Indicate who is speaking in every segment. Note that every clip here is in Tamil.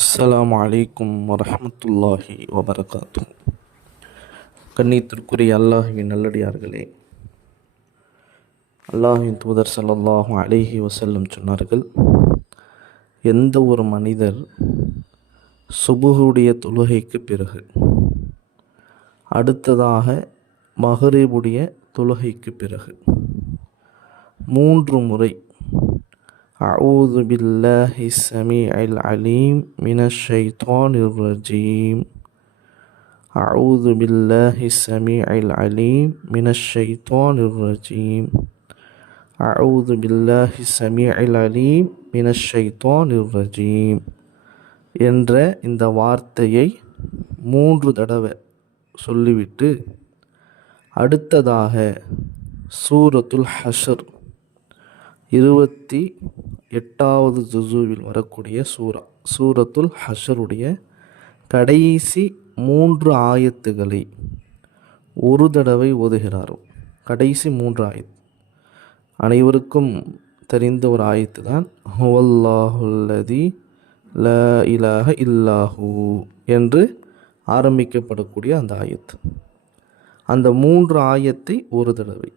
Speaker 1: அஸ்லாம் அலைக்கும் வரமத்துல்லாஹி வபரகாத்து கண்ணியத்திற்குரிய அல்லாஹுவின் நல்லடியார்களே அல்லாஹின் தூதர் ஸல்லல்லாஹு அலிஹி வசல்லம் சொன்னார்கள் எந்த ஒரு மனிதர் சுபுகுடைய தொழுகைக்கு பிறகு அடுத்ததாக மகரீபுடைய தொழுகைக்கு பிறகு மூன்று முறை أعوذ بالله السميع العليم من الشيطان الرجيم أعوذ بالله السميع العليم من الشيطان الرجيم أعوذ بالله السميع العليم من الشيطان الرجيم என்ற இந்த வார்த்தையை மூன்று தடவை சொல்லிவிட்டு அடுத்ததாக சூரத்துல் ஹஷர் இருபத்தி எட்டாவது ஜுசுவில் வரக்கூடிய சூரா சூரத்துல் ஹஷருடைய கடைசி மூன்று ஆயத்துகளை ஒரு தடவை ஓதுகிறாரோ. கடைசி மூன்று ஆயத். அனைவருக்கும் தெரிந்த ஒரு ஆயத்து தான் ஹுவல்லாஹுல்லதி ல இலாக இல்லாஹூ என்று ஆரம்பிக்கப்படக்கூடிய அந்த ஆயத்து அந்த மூன்று ஆயத்தை ஒரு தடவை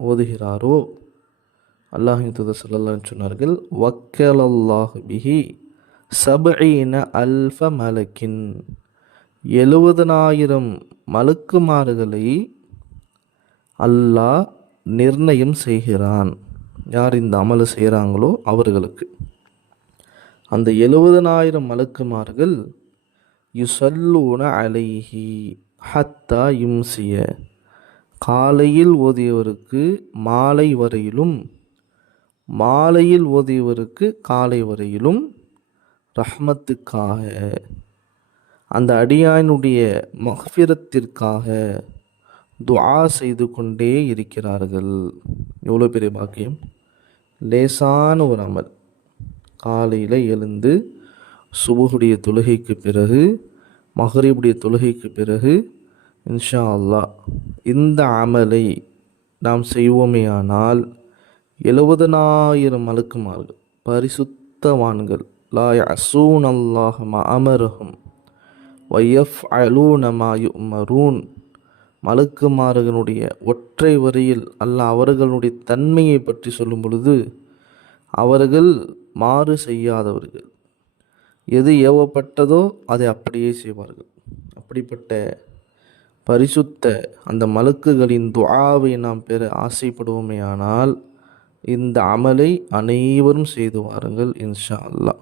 Speaker 1: ஓதுகிறாரோ? அல்லாஹின் தூதர் சொல்லலான்னு சொன்னார்கள் வக்கலல்லாஹ் பிஹி சபீன அல்ஃப மலக்கின். எழுபதனாயிரம் மலக்குமாறுகளை அல்லாஹ் நிர்ணயம் செய்கிறான். யார் இந்த அமலை செய்கிறாங்களோ அவர்களுக்கு. அந்த எழுபதனாயிரம் மலக்குமார்கள் யுசல்லூன அலைஹி ஹத்தா இம்சிய காலையில் ஓதியவருக்கு மாலை வரையிலும் மாலையில் ஓதியவருக்கு காலை வரையிலும் ரஹ்மத்துக்காக அந்த அடியானுடைய மஹ்பிரத்திற்காக துஆ செய்து கொண்டே இருக்கிறார்கள். எவ்வளோ பெரிய பாக்கியம்? லேசான ஒரு அமல். காலையில் எழுந்து சுபுகுடைய தொழுகைக்கு பிறகு மஹரீபுடைய தொழுகைக்கு பிறகு இன்ஷா அல்லாஹ் இந்த அமலை நாம் செய்வோமேயானால் எழுபதனாயிரம் மலக்குமார்கள் பரிசுத்தவான்கள். லா அசூன் அல்லாஹ் அமரஹும் வையஃப் அலூன மரூன் மலக்குமார்களுடைய ஒற்றை வரியில் அல்ல அவர்களுடைய தன்மையை பற்றி சொல்லும் பொழுது அவர்கள் மாறு செய்யாதவர்கள். எது ஏவப்பட்டதோ அதை அப்படியே செய்வார்கள். அப்படிப்பட்ட பரிசுத்த அந்த மலக்குகளின் துஆவை நாம் பெற ஆசைப்படுவோமே ஆனால் இந்த அமலை அனைவரும் செய்து வாருங்கள் இன்ஷா அல்லாஹ்.